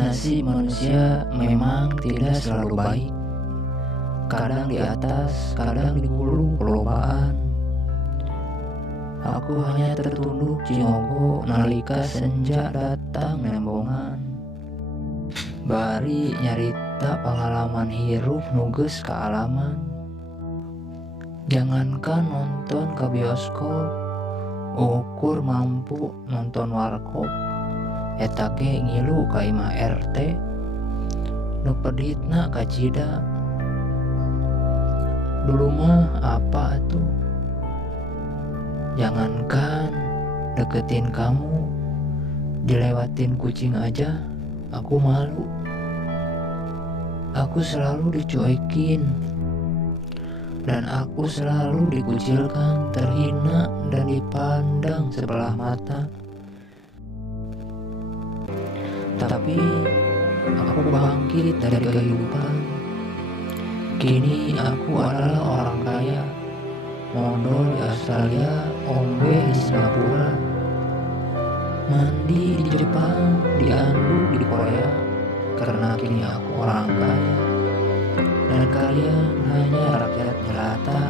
Nasib manusia memang tidak selalu baik. Kadang di atas, kadang digulung perlombaan. Aku hanya tertunduk cingogo nalika senja datang nembongan. Bari nyarita pengalaman hirup nuges kealaman. Jangankan nonton ke bioskop, ukur mampu nonton warkop. Eta ge ngilu ka imah RT, nu peditna ka cida. Dulu mah apa atuh? Jangankan deketin kamu, dilewatin kucing aja aku malu. Aku selalu dicuekin, dan aku selalu dikucilkan, terhina dan dipandang sebelah mata. Tapi aku bangkit dari kehidupan. Kini aku adalah orang kaya, modal di Australia, ombe di Singapura, mandi di Jepang, diandung di Korea, karena kini aku orang kaya. Dan kalian hanya rakyat jelata